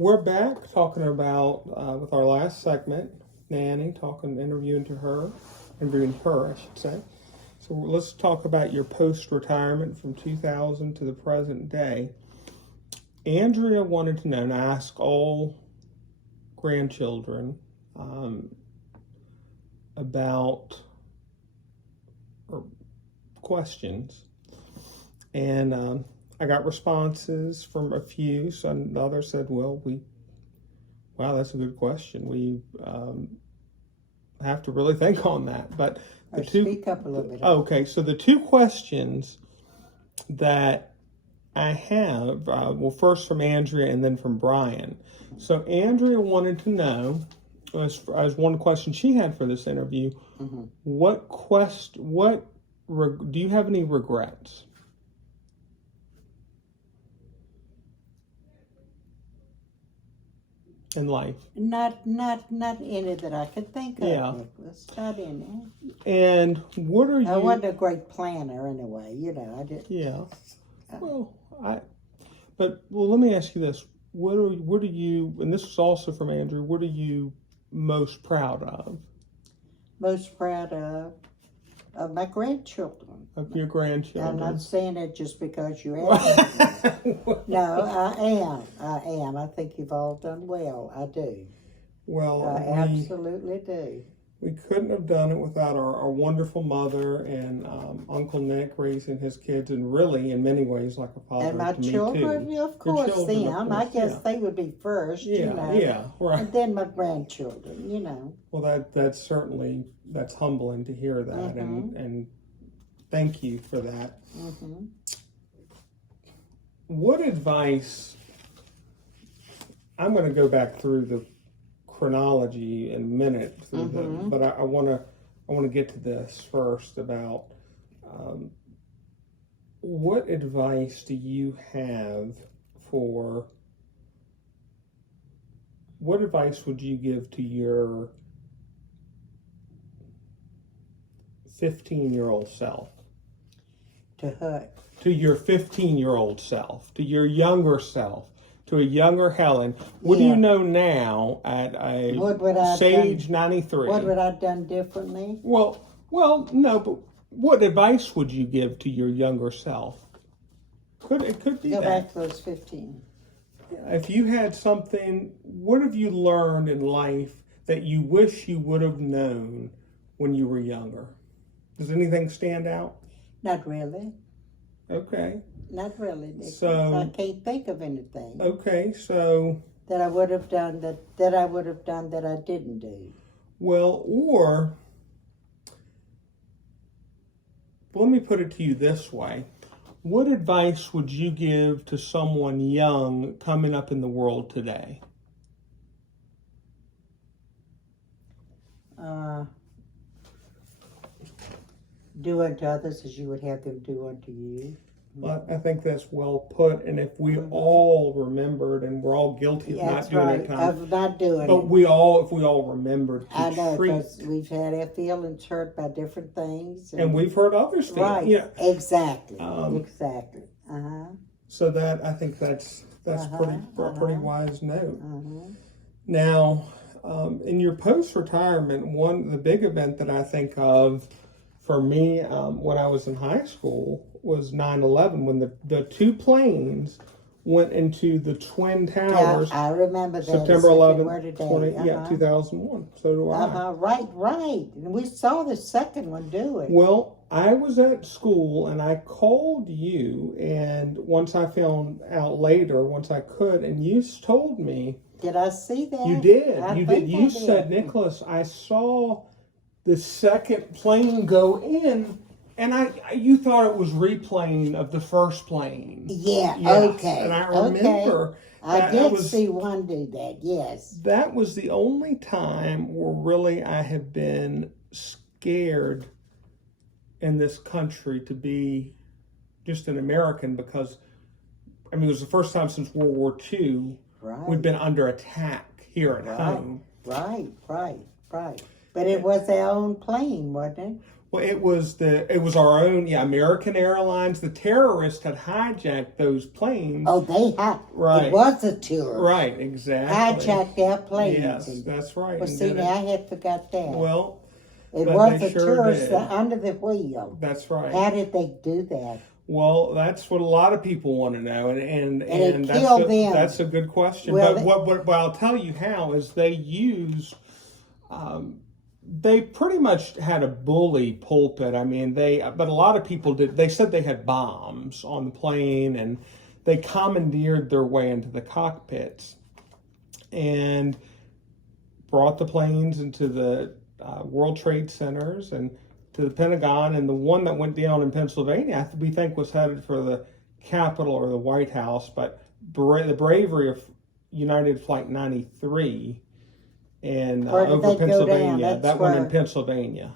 We're back talking about, with our last segment, Nannie, interviewing her, I should say. So let's talk about your post-retirement from 2000 to the present day. Andrea wanted to know, and I ask all grandchildren about questions, and I got responses from a few. So the others said, wow, that's a good question. We have to really think on that. But speak up a little bit. Okay, so the two questions that I have, first from Andrea and then from Brian. So Andrea wanted to know, as one question she had for this interview, do you have any regrets? In life? Not any that I could think of. Yeah. Nicholas. Not any. And what are you... I wasn't a great planner anyway, I did. Yeah. But let me ask you this. What are you, and this is also from Andrew, what are you most proud of? Most proud of my grandchildren. Of your grandchildren? I'm not saying it just because you asked me. No, I am. I think you've all done well. I do. Well, I absolutely do. We couldn't have done it without our wonderful mother and Uncle Nick raising his kids, and really, in many ways, like a father and my to me, children, too. of course, children, them. of course, I guess they would be first, Yeah, right. And then my grandchildren, Well, that's humbling to hear that, and thank you for that. What advice, I'm going to go back through the chronology in a minute, but I want to get to this first about what advice do you have what advice would you give to your 15-year-old self? To her. To your 15-year-old self, to your younger self, to a younger Helen. What do you know now at Sage 93? What would I have done differently? Well, no, but what advice would you give to your younger self? It could be Go that. back to those 15. If you had something, what have you learned in life that you wish you would have known when you were younger? Does anything stand out? Not really. Okay. Not really, Nicholas. So, I can't think of anything. Okay, so that I would have done that I didn't do. Well, or let me put it to you this way. What advice would you give to someone young coming up in the world today? Do unto others as you would have them do unto you. Well, I think that's well put, and if we all remembered, and we're all guilty of not doing it, of not doing but it. if we all remembered to I know, treat, because we've had our feelings hurt by different things, and we've hurt others' feelings. Right? Exactly. Exactly. So that I think that's pretty wise note. Now, in your post-retirement, the big event that I think of for me when I was in high school was 9/11, when the two planes went into the Twin Towers. Yeah, I remember that. September 11th, 2001. So do I. Right. And we saw the second one do it. Well, I was at school and I called you, and once I found out later, once I could, and you told me. Did I see that? You did. I You think did. You I said, Nicholas, I saw the second plane go in, and you thought it was replaying of the first plane. Yeah, yes. Okay. And I remember. I did see one do that, yes. That was the only time where really I have been scared in this country to be just an American, because, it was the first time since World War II we've been under attack here at home. Right. But it was our own plane, wasn't it? Well, it was our own, American Airlines. The terrorists had hijacked those planes. Oh, they had. Right. It was a tourist. Right, exactly. Hijacked their planes. Yes, that's right. Well, see, now I had forgot that. Well, it was a sure tourist did. under the wheel. That's right. How did they do that? Well, that's what a lot of people want to know, and it killed them. That's a good question. Well, but what I'll tell you how is they used. They pretty much had a bully pulpit. I mean, but a lot of people did. They said they had bombs on the plane, and they commandeered their way into the cockpits and brought the planes into the World Trade Centers and to the Pentagon. And the one that went down in Pennsylvania, we think was headed for the Capitol or the White House. But the bravery of United Flight 93. And over Pennsylvania, that one in Pennsylvania.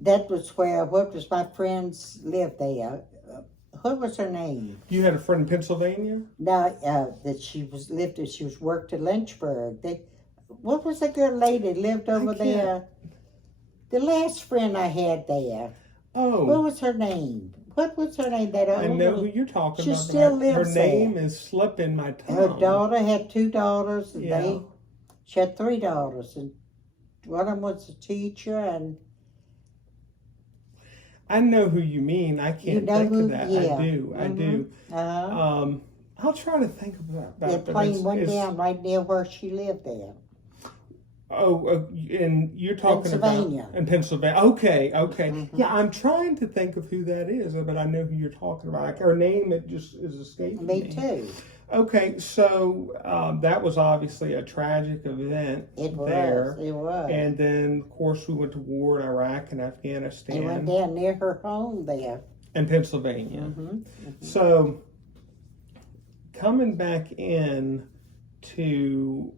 That was where, what was my friends lived there? What was her name? You had a friend in Pennsylvania? No, that she worked at Lynchburg. What was the good lady lived over there? The last friend I had there. Oh. What was her name? What was her name? I know who you're talking about. She still lives there. Her name is slipping my tongue. Her daughter had 2 daughters, and she had 3 daughters, and one of them was a teacher, and I know who you mean. I can't think of that. Yeah. I do. Mm-hmm. I do. Uh-huh. I'll try to think about that. The plane went down right near where she lived there. Oh, and you're talking Pennsylvania. About in Pennsylvania. Okay. Mm-hmm. Yeah, I'm trying to think of who that is, but I know who you're talking about. Her name, it just is escaping me. Me too. Okay, so that was obviously a tragic event. It there. was. It was. And then, of course, we went to war in Iraq and Afghanistan. It went down near her home there. In Pennsylvania. Mm-hmm. Mm-hmm. So, coming back in to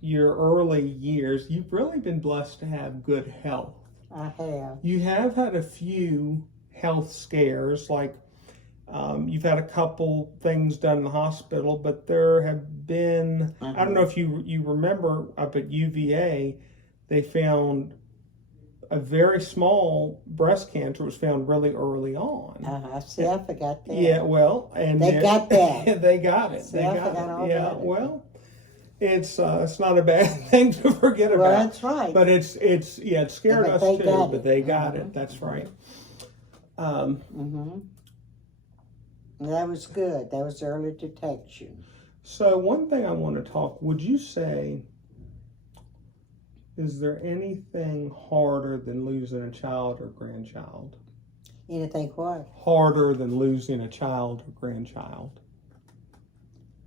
your early years, you've really been blessed to have good health. I have. You have had a few health scares, like you've had a couple things done in the hospital, but there have been, I don't know if you remember up at UVA, they found a very small breast cancer was found really early on. See, I forgot that. Yeah, well, and they got that. They got it. See, they I got forgot it. all Yeah, about it. well, it's not a bad thing to forget about. Well, that's right. But it scared us too. But they got it. That's right. That was good. That was early detection. So one thing I want to talk. Would you say? Is there anything harder than losing a child or grandchild? Anything what? Harder than losing a child or grandchild?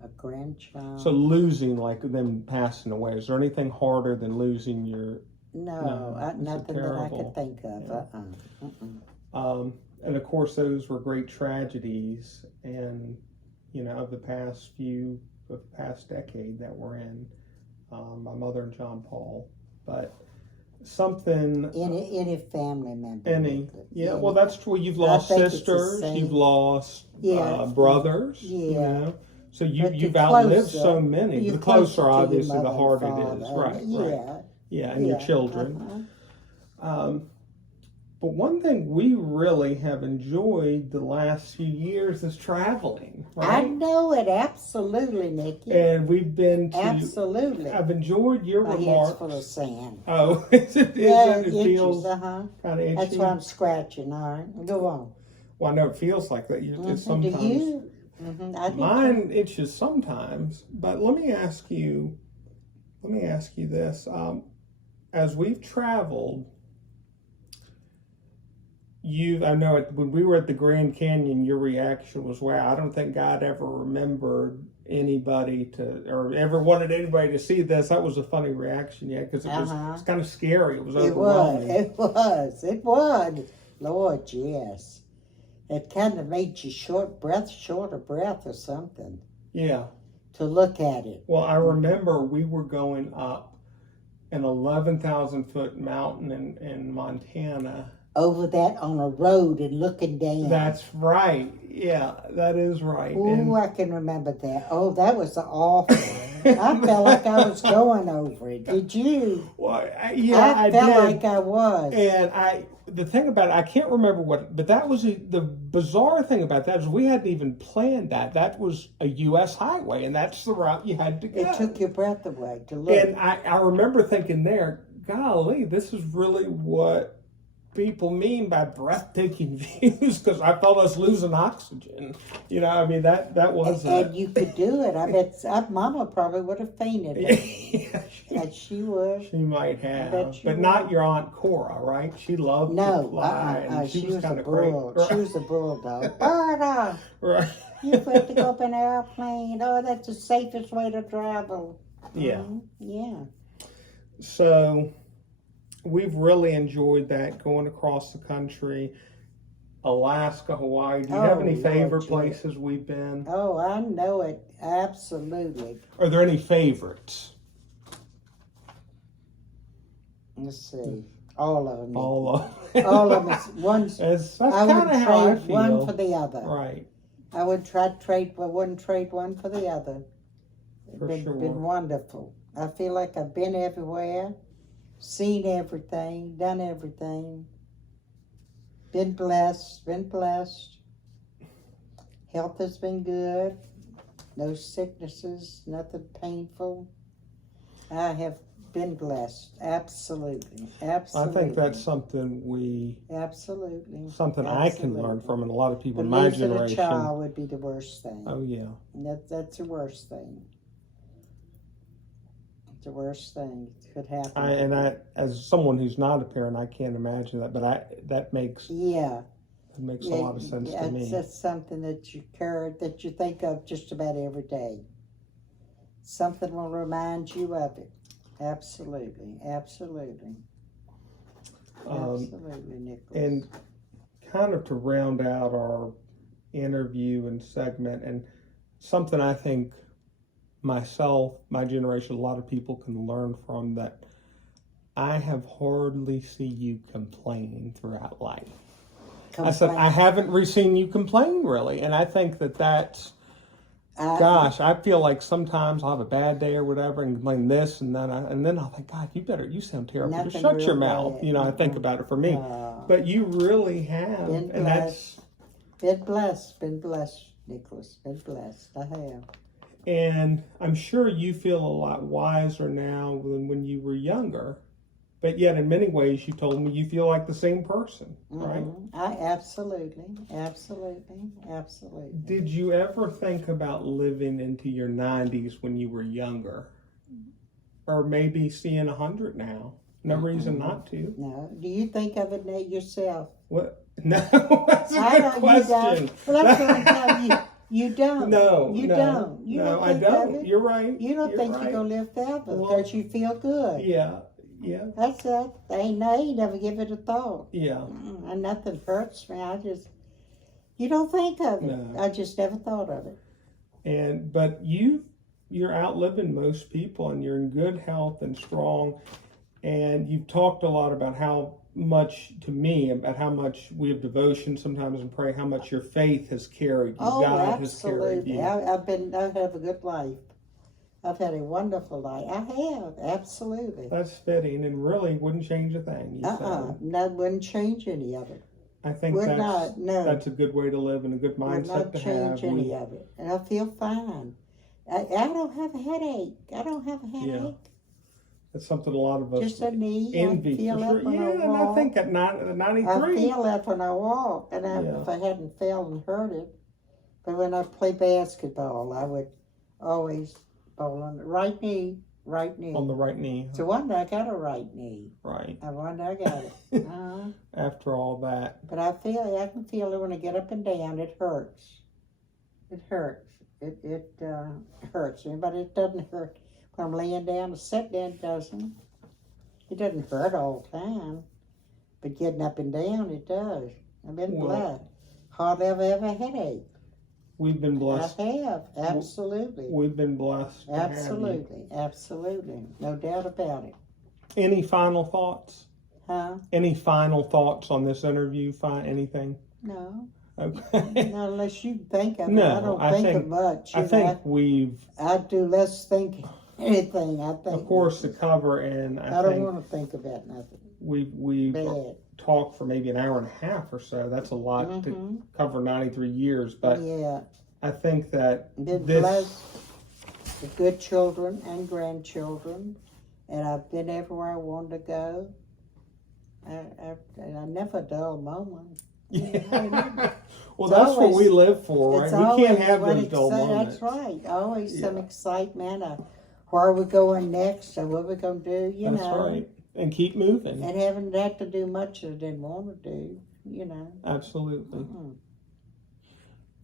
A grandchild? So losing, like them passing away. Is there anything harder than losing your... No, nothing that I could think of. Yeah. And of course, those were great tragedies, and of the past decade that we're in. My mother and John Paul. But something... Any family member. Well, that's true. You've lost sisters, you've lost brothers, So you've outlived so many. The closer, obviously, the harder it is. Right. And your children. But one thing we really have enjoyed the last few years is traveling. Right? I know it, absolutely, Nikki. And we've been to... Absolutely. I've enjoyed your remarks. My head's full of sand. Oh, it feels kind of itchy. That's why I'm scratching. All right, go on. Well, I know it feels like that. It's sometimes. Do you? Mine itches sometimes. But let me ask you this. As we've traveled... I know when we were at the Grand Canyon, your reaction was, wow, I don't think God ever remembered anybody or ever wanted anybody to see this. That was a funny reaction, because it was kind of scary. It was overwhelming. It was. Lord, yes. It kind of made you short of breath or something. Yeah. To look at it. Well, I remember we were going up an 11,000-foot mountain in Montana. Over that on a road and looking down. That's right. Yeah, that is right. Ooh, I can remember that. Oh, that was awful. I felt like I was going over it. Did you? Well, I felt did. like I was. And the thing about it, I can't remember but that was the bizarre thing about that is we hadn't even planned that. That was a U.S. highway, and that's the route you had to go. It took your breath away to look. And I remember thinking there, golly, this is really what people mean by breathtaking views, because I felt us losing oxygen. You know, I mean, that was... And you could do it. I bet Mama probably would have fainted. Yeah, she would. She might have. But not your Aunt Cora, right? She loved to fly. And she was kind a of great. She was a bulldog. Berta! Right. You have to go up in an airplane. Oh, that's the safest way to travel. Yeah. Yeah. So... we've really enjoyed that, going across the country, Alaska, Hawaii. Do you have any favorite places we've been? Oh, I know it. Absolutely. Are there any favorites? Let's see. All of them. All of them. All of them. That's I would kind of how I trade feel. one for the other. Right. I would try to trade, but wouldn't trade one for the other. For sure. Been wonderful. I feel like I've been everywhere. Seen everything, done everything. Been blessed, Health has been good. No sicknesses, nothing painful. I have been blessed. Absolutely. I think that's something I can learn from, and a lot of people in my generation. Losing a child would be the worst thing. Oh, yeah. That's the worst thing. The worst thing could happen. I, as someone who's not a parent, I can't imagine that. But that makes a lot of sense to me. That's something that you think of just about every day. Something will remind you of it. Absolutely, absolutely, Nicholas. And kind of to round out our interview and segment, and something I think myself, my generation, a lot of people can learn from, that I have hardly seen you complain throughout life. I said, I haven't seen you complain, really. And I think that's, gosh, I feel like sometimes I'll have a bad day or whatever and complain this, and then I'll think, God, you sound terrible. Just shut your mouth. You know, I think about it for me. But you really have. Been blessed, Nicholas. Been blessed. I have. And I'm sure you feel a lot wiser now than when you were younger. But yet, in many ways, you told me you feel like the same person, right? Absolutely. Did you ever think about living into your 90s when you were younger? Or maybe seeing 100 now? No reason not to. No. Do you think of it yourself? What? No, that's a good question. Well, that's what I'm telling you. You don't. No, you don't. You don't I don't. You're right. You don't think you're going to live forever because you feel good. Yeah. That's it. They never give it a thought. Yeah. And nothing hurts me. You don't think of it. No. I just never thought of it. But you're outliving most people, and you're in good health and strong. And you've talked a lot about how much, to me, about how much we have devotion sometimes and pray, how much your faith has carried you. God has carried you. I have a good life. I've had a wonderful life. I have, absolutely. That's fitting, and really wouldn't change a thing. That wouldn't change any of it. I think that's a good way to live and a good mindset to have. Would not change any of it, and I feel fine. I don't have a headache. Yeah. That's something a lot of us just a knee. envy. I feel that when I walk. And I think at 93. I feel that when I walk, and if I hadn't fell and hurt it. But when I play basketball, I would always bowl on the right knee. On the right knee. So one day I got a right knee. Right. One day I got it. After all that. But I can feel it when I get up and down. It hurts. It hurts. It hurts. But it doesn't hurt. When I'm laying down, sit down, it doesn't. It doesn't hurt all the time. But getting up and down, it does. I've been blessed. Hardly ever have a headache. We've been blessed. I have, absolutely. We've been blessed. Absolutely. No doubt about it. Any final thoughts? Huh? Any final thoughts on this interview? Anything? No. Okay. Not unless you think of it. No, I don't I think think- of much. I you think know. I do less thinking. Anything I think. of course, the cover, and I don't want to think about nothing. we've Bad. talked for maybe an hour and a half or so. That's a lot to cover 93 years, but Yeah. I think that Been this. blessed with good children and grandchildren, and I've been everywhere I wanted to go. I never dull a moment. Yeah. Well, It's that's what always- we live for, right? It's We can't always have what those dull moments. That's right. Always some Yeah. excitement of where we're going next or what we're going to do, you That's know. right. And keep moving. And haven't had to do much that I didn't want to do, you know. Absolutely. Mm.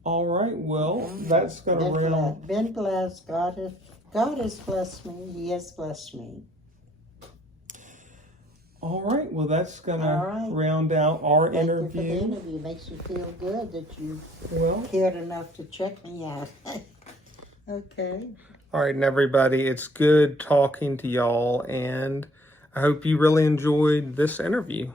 All right. Well, that's going to round. Been blessed. God has blessed me. He has blessed me. All right. Well, that's going All to right. round out our Thank you for the interview. interview. Makes me feel good that you Well, cared enough to check me out. Okay. all right, and everybody, it's good talking to y'all, and I hope you really enjoyed this interview.